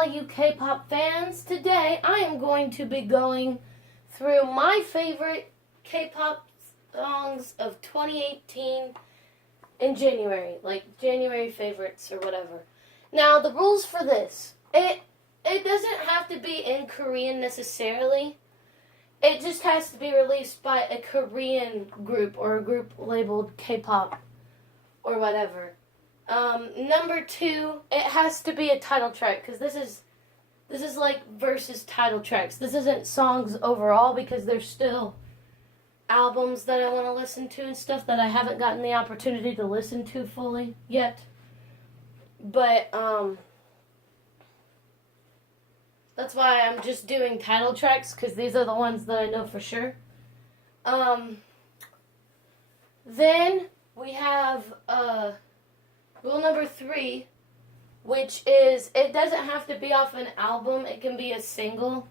all you K-pop fans. Today I am going to be going through my favorite K-pop songs of 2018 in January, like January favorites or whatever. Now the rules for this, it doesn't have to be in Korean necessarily. It just has to be released by a Korean group or a group labeled K-pop or whatever. Number 2, it has to be a title track, because this is like versus title tracks. This isn't songs overall, because there's still albums that I want to listen to and stuff that I haven't gotten the opportunity to listen to fully yet. But that's why I'm just doing title tracks, because these are the ones that I know for sure. Then we have rule number 3, which is it doesn't have to be off an album. It can be a single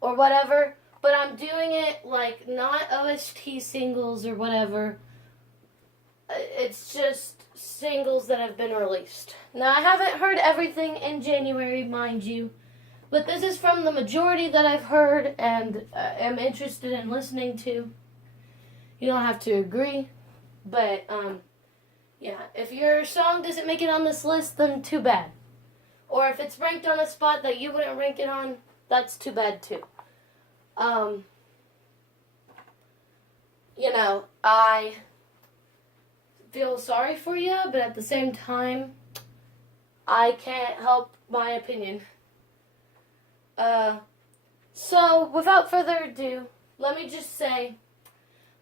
or whatever. But I'm doing it like not OST singles or whatever. It's just singles that have been released. Now, I haven't heard everything in January, mind you. But this is from the majority that I've heard and am interested in listening to. You don't have to agree. But, yeah, if your song doesn't make it on this list, then too bad. Or if it's ranked on a spot that you wouldn't rank it on, that's too bad too. You know, I feel sorry for you, but at the same time, I can't help my opinion. So, without further ado, let me just say,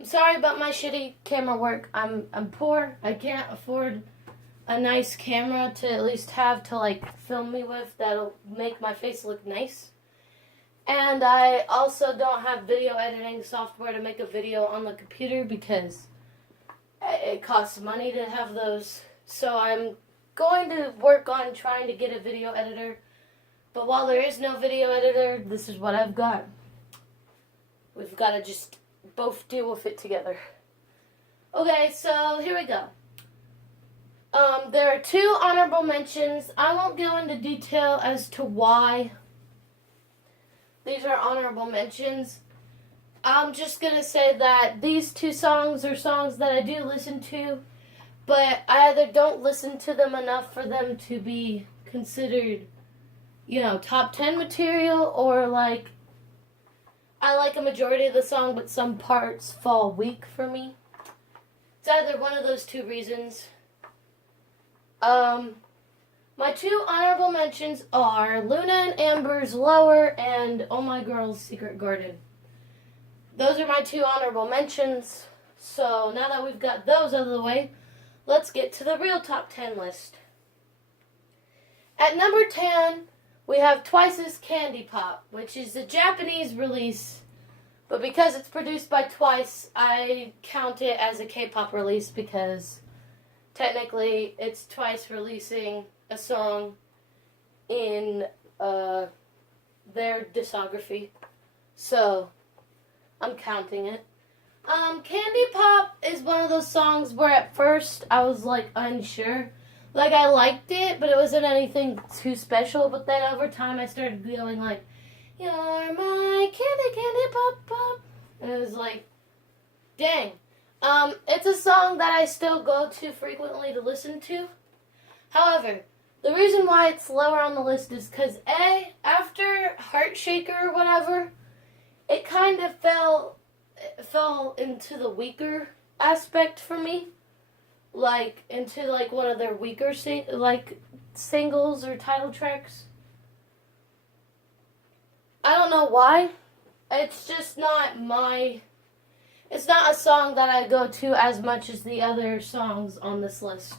I'm sorry about my shitty camera work. I'm poor. I can't afford a nice camera to at least have to, like, film me with that'll make my face look nice. And I also don't have video editing software to make a video on the computer because it costs money to have those. So I'm going to work on trying to get a video editor. But while there is no video editor, this is what I've got. We've got to just both deal with it together. Okay, so here we go. There are 2 honorable mentions. I won't go into detail as to why these are honorable mentions. I'm just going to say that these 2 songs are songs that I do listen to, but I either don't listen to them enough for them to be considered, you know, top 10 material, or like I like a majority of the song, but some parts fall weak for me. It's either one of those 2 reasons. My 2 honorable mentions are Luna and Amber's Lower and Oh My Girl's Secret Garden. Those are my 2 honorable mentions. So now that we've got those out of the way, let's get to the real top 10 list. At number 10, we have Twice's Candy Pop, which is a Japanese release. But because it's produced by Twice, I count it as a K-pop release because technically it's Twice releasing a song in their discography. So, I'm counting it. Candy Pop is one of those songs where at first I was like unsure. Like I liked it, but it wasn't anything too special. But then over time I started going like, "You're my candy pop pop." And it was like, dang. It's a song that I still go to frequently to listen to. However, the reason why it's lower on the list is because after Heart Shaker or whatever, it kind of fell into the weaker aspect for me, like into like one of their weaker singles or title tracks. I don't know why. It's just not it's not a song that I go to as much as the other songs on this list.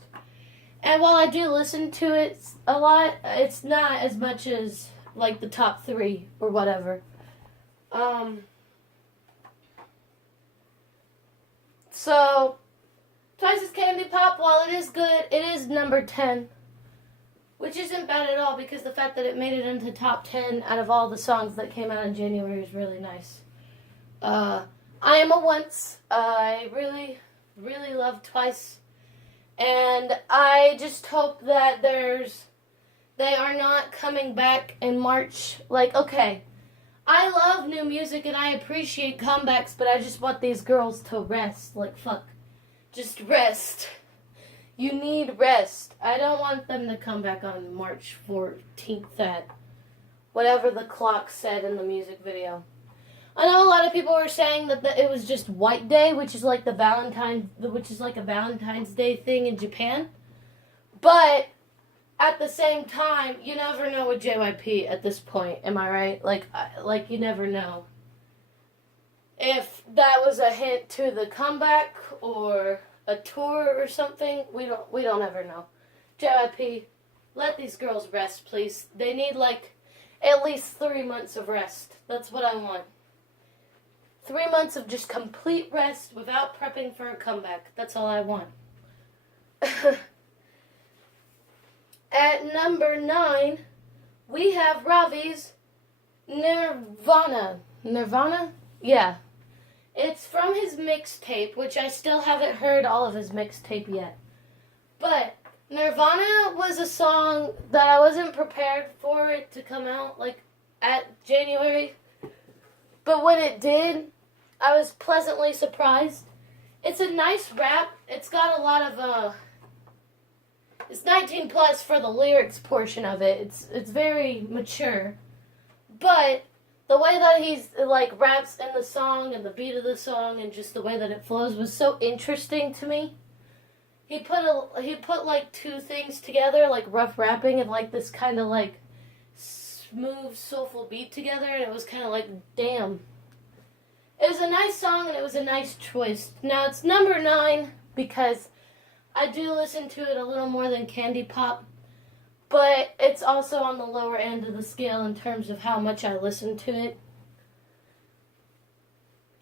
And while I do listen to it a lot, it's not as much as like the top 3 or whatever. So, Twice's Candy Pop, while it is good, it is number 10. Which isn't bad at all, because the fact that it made it into top 10 out of all the songs that came out in January is really nice. I Am a Once. I really, really love Twice. And I just hope that there's they are not coming back in March. Like, okay, I love new music and I appreciate comebacks, but I just want these girls to rest. Like, fuck. Just rest. You need rest. I don't want them to come back on March 14th at whatever the clock said in the music video. I know a lot of people were saying that it was just White Day, which is like a Valentine's Day thing in Japan. But at the same time, you never know with JYP at this point. Am I right? Like you never know if that was a hint to the comeback or a tour or something. We don't ever know. JYP, let these girls rest, please. They need like at least 3 months of rest. That's what I want. 3 months of just complete rest without prepping for a comeback. That's all I want. At number 9, we have Ravi's Nirvana. Nirvana? Yeah. It's from his mixtape, which I still haven't heard all of his mixtape yet. But Nirvana was a song that I wasn't prepared for it to come out, like, at January. But when it did, I was pleasantly surprised. It's a nice rap. It's got a lot of, it's 19 plus for the lyrics portion of it. It's very mature. But the way that he's, like, raps in the song and the beat of the song and just the way that it flows was so interesting to me. He put like two things together, like rough rapping and like this kind of like smooth, soulful beat together, and it was kind of like, damn. It was a nice song, and it was a nice choice. Now, it's number 9 because I do listen to it a little more than Kpop, but it's also on the lower end of the scale in terms of how much I listen to it.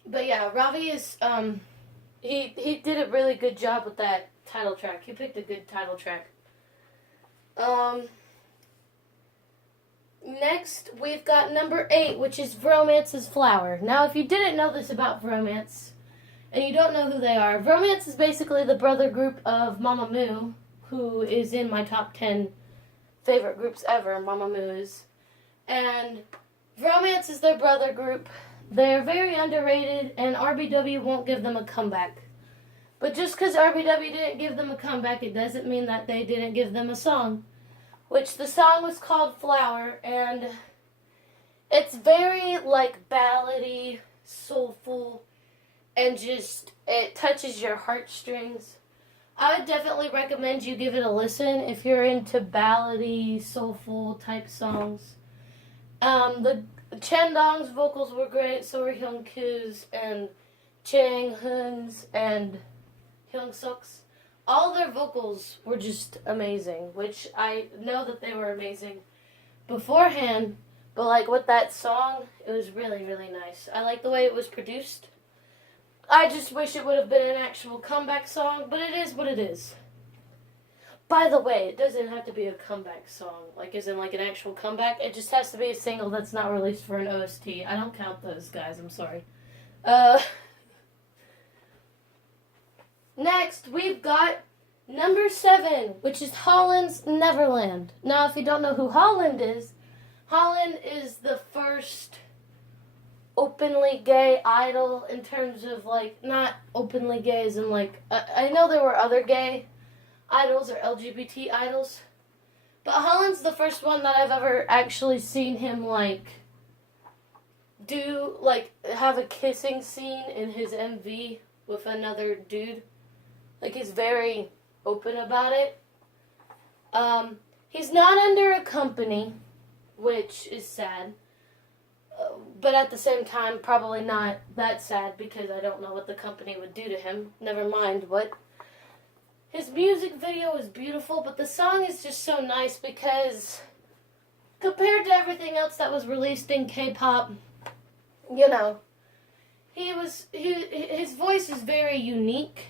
But yeah, Ravi is, he did a really good job with that title track. He picked a good title track. Next, we've got number 8, which is Vromance's Flower. Now, if you didn't know this about Vromance, and you don't know who they are, Vromance is basically the brother group of Mamamoo, who is in my top 10 favorite groups ever, Mamamoo is. And Vromance is their brother group. They're very underrated, and RBW won't give them a comeback. But just because RBW didn't give them a comeback, it doesn't mean that they didn't give them a song. Which the song was called Flower, and it's very, like, ballady, soulful, and just, it touches your heartstrings. I would definitely recommend you give it a listen if you're into ballady, soulful type songs. The Chandong's vocals were great, so were Hyungkoo's, and Chang Hoon's, and Hyunsuk's. All their vocals were just amazing, which I know that they were amazing beforehand, but like with that song, it was really, really nice. I like the way it was produced. I just wish it would have been an actual comeback song, but it is what it is. By the way, it doesn't have to be a comeback song, like as in like an actual comeback. It just has to be a single that's not released for an OST. I don't count those, guys. I'm sorry. Next, we've got number 7, which is Holland's Neverland. Now, if you don't know who Holland is the first openly gay idol in terms of, like, not openly gay as in, like, I know there were other gay idols or LGBT idols, but Holland's the first one that I've ever actually seen him, like, do, like, have a kissing scene in his MV with another dude. Like, he's very open about it. He's not under a company, which is sad. But at the same time, probably not that sad because I don't know what the company would do to him. Never mind what. His music video is beautiful, but the song is just so nice because compared to everything else that was released in K-pop, you know, his voice is very unique.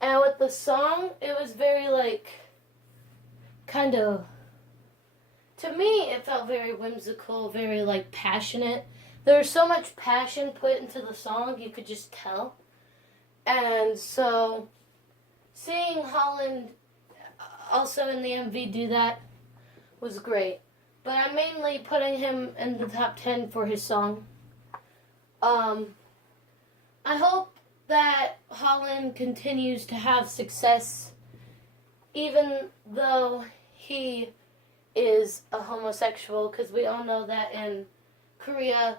And with the song, it was very, like, kind of, to me, it felt very whimsical, very, like, passionate. There was so much passion put into the song, you could just tell. And so, seeing Holland also in the MV do that was great. But I'm mainly putting him in the top 10 for his song. I hope that Holland continues to have success, even though he is a homosexual, because we all know that in Korea,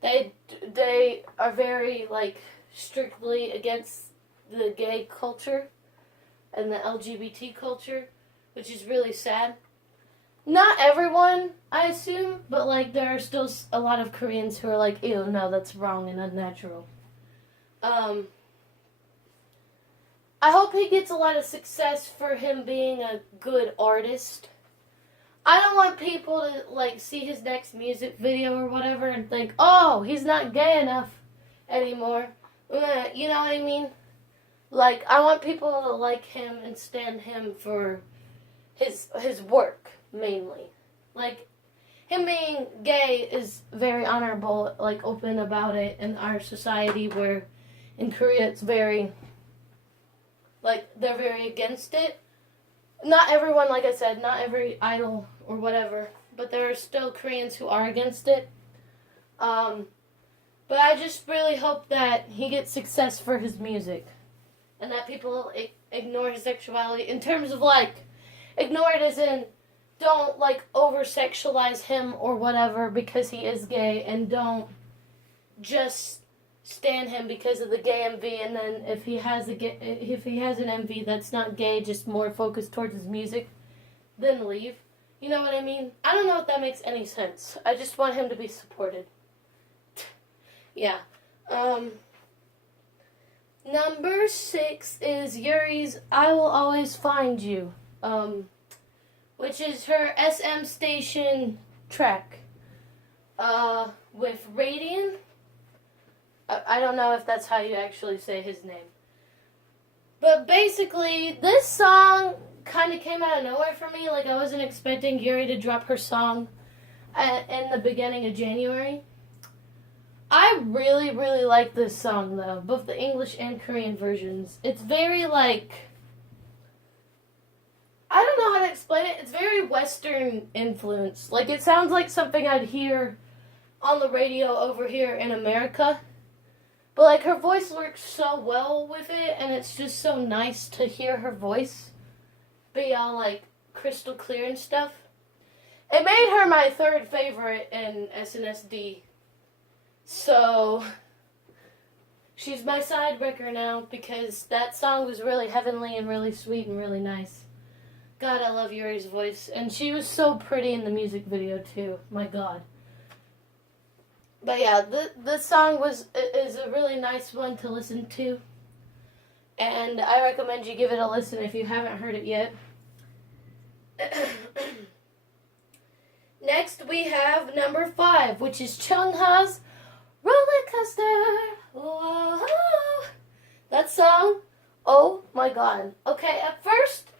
they are very, like, strictly against the gay culture and the LGBT culture, which is really sad. Not everyone, I assume, but, like, there are still a lot of Koreans who are like, ew, no, that's wrong and unnatural. I hope he gets a lot of success for him being a good artist. I don't want people to, like, see his next music video or whatever and think, oh, he's not gay enough anymore. You know what I mean? Like, I want people to like him and stand him for his work, mainly. Like, him being gay is very honorable, like, open about it in our society, where in Korea it's very, like, they're very against it. Not everyone, like I said, not every idol or whatever, but there are still Koreans who are against it. But I just really hope that he gets success for his music, and that people ignore his sexuality, in terms of, like, ignore it as in, don't, like, over-sexualize him or whatever because he is gay, and don't just stan him because of the gay MV, and then if he has an MV that's not gay, just more focused towards his music, then leave. You know what I mean? I don't know if that makes any sense. I just want him to be supported. Yeah. Number 6 is Yuri's I Will Always Find You, which is her SM Station track, with Radian. I don't know if that's how you actually say his name. But basically, this song kind of came out of nowhere for me. Like, I wasn't expecting Yuri to drop her song in the beginning of January. I really, really like this song, though. Both the English and Korean versions. It's very, like, I don't know how to explain it. It's very Western influenced. Like, it sounds like something I'd hear on the radio over here in America. But, like, her voice works so well with it, and it's just so nice to hear her voice be all, like, crystal clear and stuff. It made her my 3rd favorite in SNSD. So, she's my side wrecker now, because that song was really heavenly and really sweet and really nice. God, I love Yuri's voice. And she was so pretty in the music video, too. My God. But yeah, this song is a really nice one to listen to. And I recommend you give it a listen if you haven't heard it yet. Next, we have number 5, which is Chungha's Roller Coaster. Whoa. That song, oh my God. Okay, at first,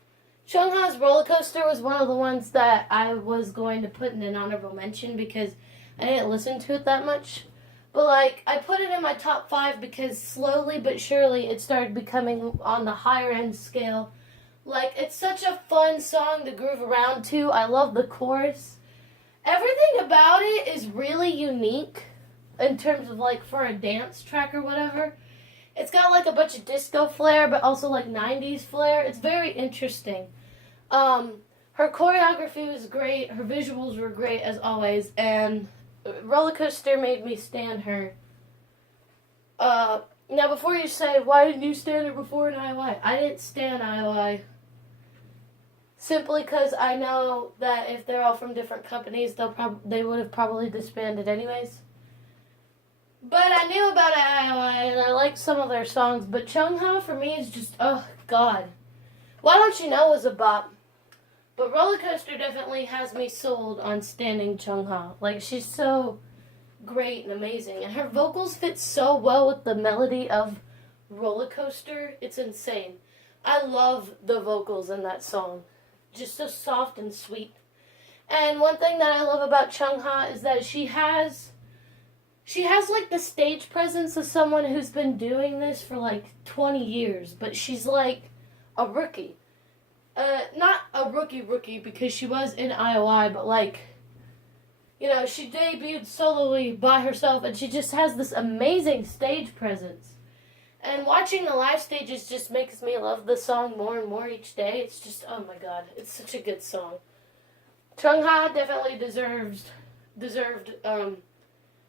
Chungha's Roller Coaster was one of the ones that I was going to put in an honorable mention because I didn't listen to it that much. But, like, I put it in my top 5 because slowly but surely it started becoming on the higher end scale. Like, it's such a fun song to groove around to. I love the chorus. Everything about it is really unique in terms of, like, for a dance track or whatever. It's got, like, a bunch of disco flair, but also, like, 90s flair. It's very interesting. Her choreography was great. Her visuals were great, as always. And Roller Coaster made me stan her. Now, before you say, why didn't you stan her before in IOI? I didn't stan IOI. Simply because I know that if they're all from different companies, they would have probably disbanded anyways. But I knew about IOI, and I liked some of their songs. But Chungha, for me, is just, oh, God. Why Don't You Know is a bop. But Roller Coaster definitely has me sold on standing Chungha. Like, she's so great and amazing. And her vocals fit so well with the melody of Roller Coaster. It's insane. I love the vocals in that song. Just so soft and sweet. And one thing that I love about Chungha is that she has like the stage presence of someone who's been doing this for like 20 years, but she's like a rookie. not a rookie because she was in IOI, but like, you know, she debuted sololy by herself, and she just has this amazing stage presence. And watching the live stages just makes me love the song more and more each day. It's just, oh my god, it's such a good song. Chungha definitely deserved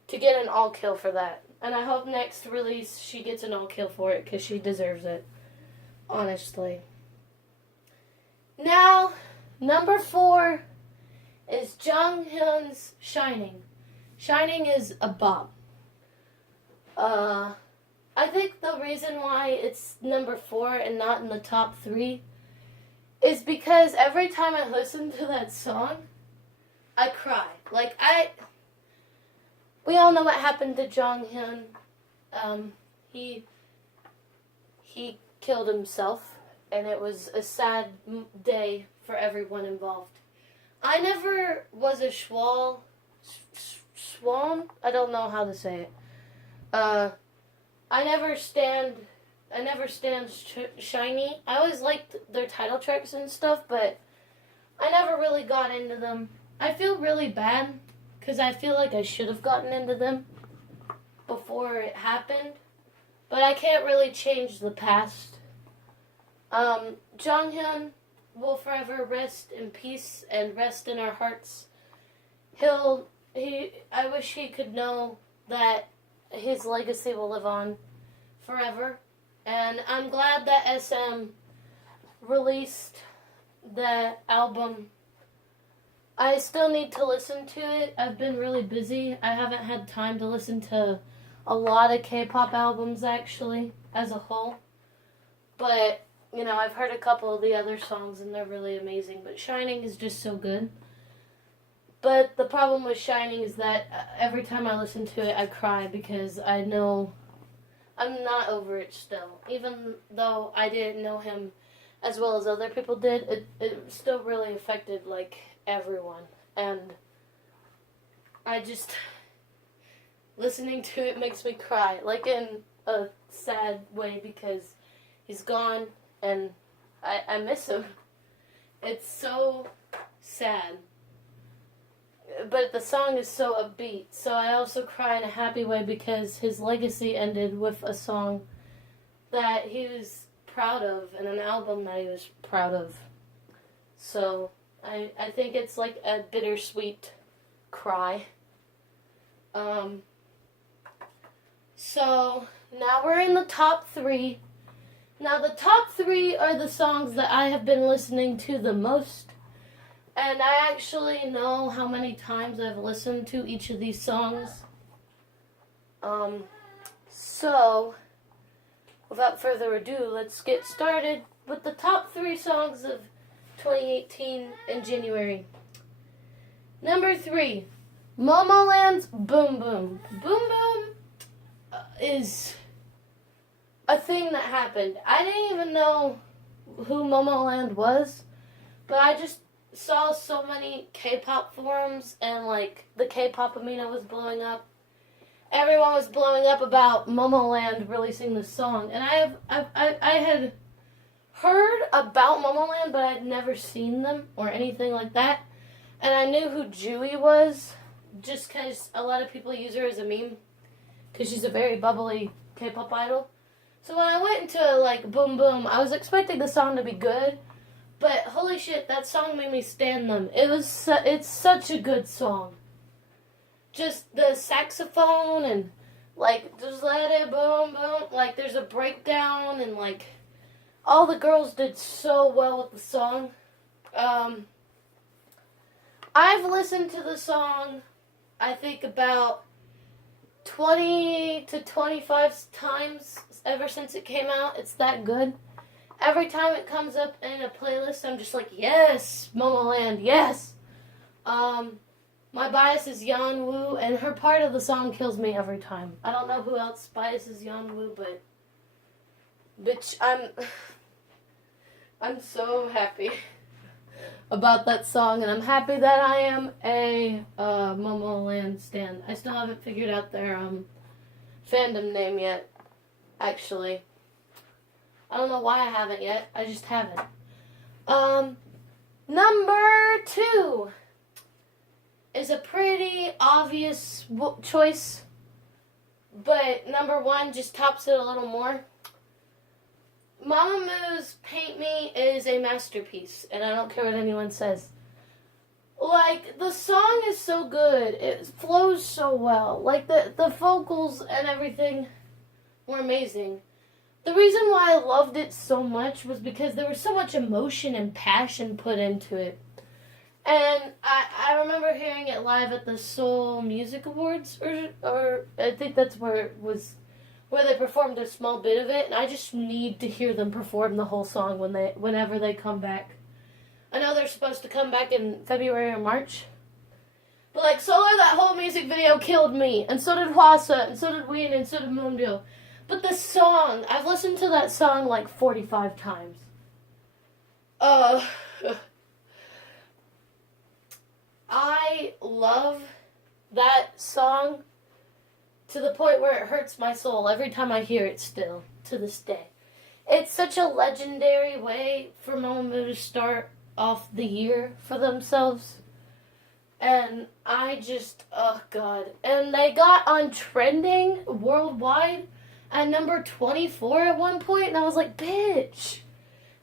to get an all kill for that. And I hope next release she gets an all kill for it, because she deserves it. Honestly. Now, number 4 is Jonghyun's Shining. Shining is a bop. I think the reason why it's number 4 and not in the top 3 is because every time I listen to that song, I cry. Like, we all know what happened to Jonghyun. He killed himself, and it was a sad day for everyone involved. I never was a swan. I don't know how to say it. I never stand Shiny. I always liked their title tracks and stuff, but I never really got into them. I feel really bad because I feel like I should have gotten into them before it happened, but I can't really change the past. Jonghyun will forever rest in peace and rest in our hearts. I wish he could know that his legacy will live on forever. And I'm glad that SM released that album. I still need to listen to it. I've been really busy. I haven't had time to listen to a lot of K-pop albums, actually, as a whole. But, you know, I've heard a couple of the other songs, and they're really amazing. But Shining is just so good. But the problem with Shining is that every time I listen to it, I cry because I know I'm not over it still. Even though I didn't know him as well as other people did, it still really affected, like, everyone. And I just, listening to it makes me cry, like in a sad way, because he's gone and I miss him. It's so sad. But the song is so upbeat, so I also cry in a happy way because his legacy ended with a song that he was proud of and an album that he was proud of. So I think it's like a bittersweet cry. So now we're in the top 3. Now the top 3 are the songs that I have been listening to the most. And I actually know how many times I've listened to each of these songs. So, without further ado, let's get started with the top 3 songs of 2018 in January. Number 3, Momoland's Boom Boom. Boom Boom is a thing that happened. I didn't even know who Momoland was, but I just saw so many K-pop forums, and like the K-pop Amino was blowing up. Everyone was blowing up about Momoland releasing this song, and I had heard about Momoland, but I'd never seen them or anything like that. And I knew who Jui was, just because a lot of people use her as a meme, because she's a very bubbly K-pop idol. So when I went into like Boom Boom, I was expecting the song to be good. But holy shit, that song made me stan them. It's such a good song. Just the saxophone and like just let it boom boom. Like there's a breakdown and like all the girls did so well with the song. I've listened to the song I think about 20 to 25 times ever since it came out. It's that good. Every time it comes up in a playlist, I'm just like, yes, Momoland, yes. My bias is Yeonwoo, and her part of the song kills me every time. I don't know who else biases Yeonwoo, but bitch, I'm so happy about that song, and I'm happy that I am a Momoland stan. I still haven't figured out their fandom name yet, actually. I don't know why I haven't yet. I just haven't. Number 2 is a pretty obvious choice, but number 1 just tops it a little more. Mamamoo's Paint Me is a masterpiece, and I don't care what anyone says. Like, the song is so good. It flows so well. Like, the vocals and everything were amazing. The reason why I loved it so much was because there was so much emotion and passion put into it. And I remember hearing it live at the Seoul Music Awards, or I think that's where it was, where they performed a small bit of it, and I just need to hear them perform the whole song whenever they come back. I know they're supposed to come back in February or March. But like Solar, that whole music video killed me, and so did Hwasa, and so did Ween, and so did Moonbyul. But the song, I've listened to that song like 45 times. I love that song to the point where it hurts my soul every time I hear it still, to this day. It's such a legendary way for Mamamoo to start off the year for themselves. And I just, oh God. And they got on trending worldwide at number 24 at one point, and I was like, bitch.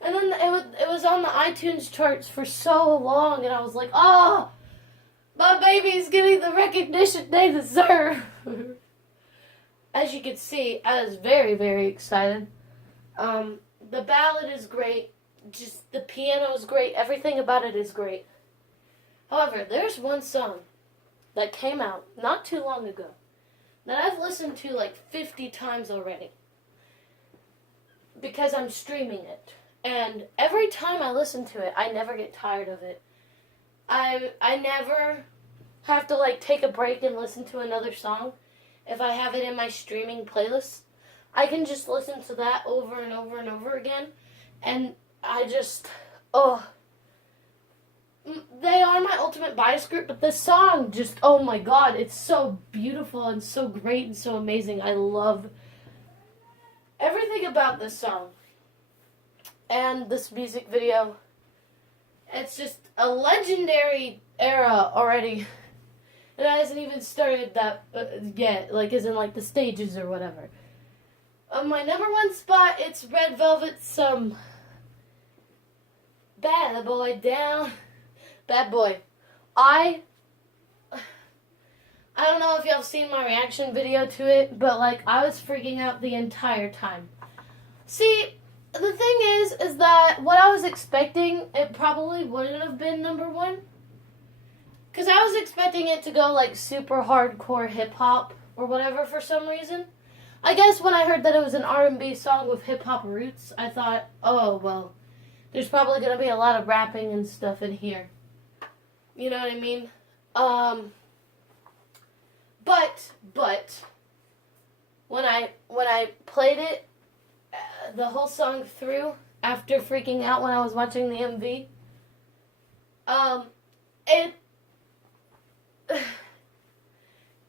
And then it was on the iTunes charts for so long, and I was like, oh, my baby's getting the recognition they deserve. As you can see, I was very, very excited. The ballad is great. Just the piano is great. Everything about it is great. However, there's one song that came out not too long ago that I've listened to like 50 times already because I'm streaming it. And every time I listen to it, I never get tired of it. I never have to like take a break and listen to another song. If I have it in my streaming playlist, I can just listen to that over and over and over again. And I just, they are my ultimate bias group, but this song just, oh my God, it's so beautiful and so great and so amazing. I love everything about this song and this music video. It's just a legendary era already. It hasn't even started that yet, like as in like the stages or whatever. On my number 1 spot, it's Red Velvet's Bad Boy Down. Bad Boy. I don't know if y'all have seen my reaction video to it, but like I was freaking out the entire time. See, the thing is that what I was expecting, it probably wouldn't have been number 1. Because I was expecting it to go like super hardcore hip-hop or whatever for some reason. I guess when I heard that it was an R&B song with hip-hop roots, I thought, oh, well, there's probably going to be a lot of rapping and stuff in here. You know what I mean? But, when I played it, the whole song through, after freaking out when I was watching the MV,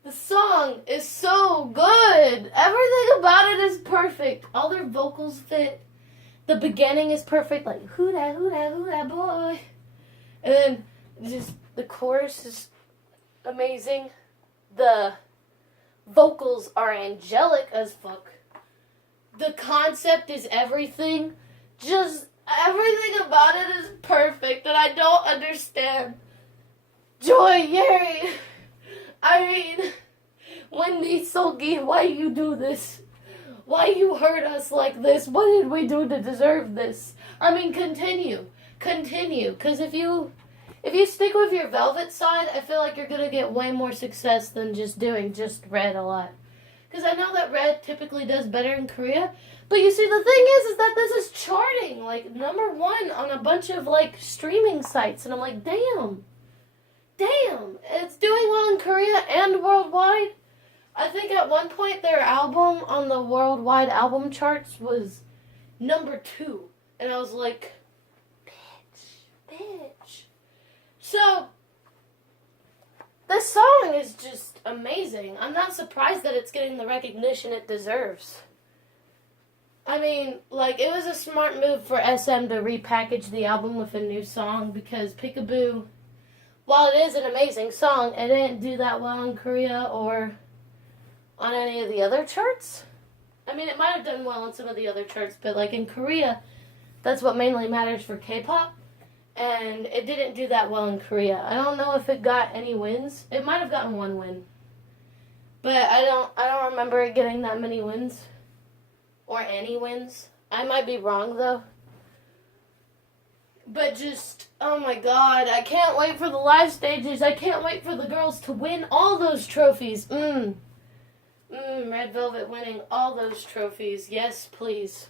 the song is so good. Everything about it is perfect. All their vocals fit. The beginning is perfect, like, who that boy. And then just the chorus is amazing. The vocals are angelic as fuck. The concept is everything. Just everything about it is perfect, and I don't understand. Joy, Yeri. I mean, Wendy, Solgi, why you do this? Why you hurt us like this? What did we do to deserve this? I mean, continue. Because if you stick with your Velvet side, I feel like you're going to get way more success than just doing just Red a lot. Because I know that Red typically does better in Korea. But you see, the thing is that this is charting, like, number 1 on a bunch of, like, streaming sites. And I'm like, damn, it's doing well in Korea and worldwide. I think at one point their album on the worldwide album charts was number 2. And I was like, bitch. So, this song is just amazing. I'm not surprised that it's getting the recognition it deserves. I mean, like, it was a smart move for SM to repackage the album with a new song because Peekaboo, while it is an amazing song, it didn't do that well in Korea or on any of the other charts. I mean, it might have done well in some of the other charts, but, like, in Korea, that's what mainly matters for K-pop, and it didn't do that well in Korea. I don't know if it got any wins. It might have gotten one win, but I don't remember it getting that many wins. Or any wins. I might be wrong, though. But just, oh my god, I can't wait for the live stages. I can't wait for the girls to win all those trophies. Red Velvet winning all those trophies. Yes, please.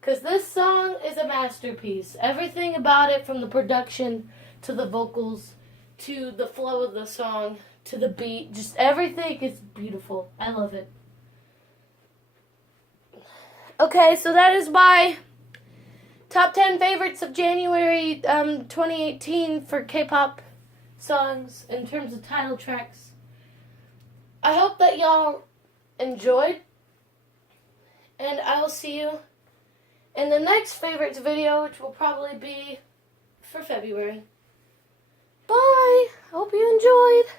Because this song is a masterpiece. Everything about it, from the production to the vocals to the flow of the song to the beat, just everything is beautiful. I love it. Okay, so that is my top 10 favorites of January 2018 for K-pop songs in terms of title tracks. I hope that y'all enjoyed, and I will see you in the next favorites video, which will probably be for February. Bye! Hope you enjoyed.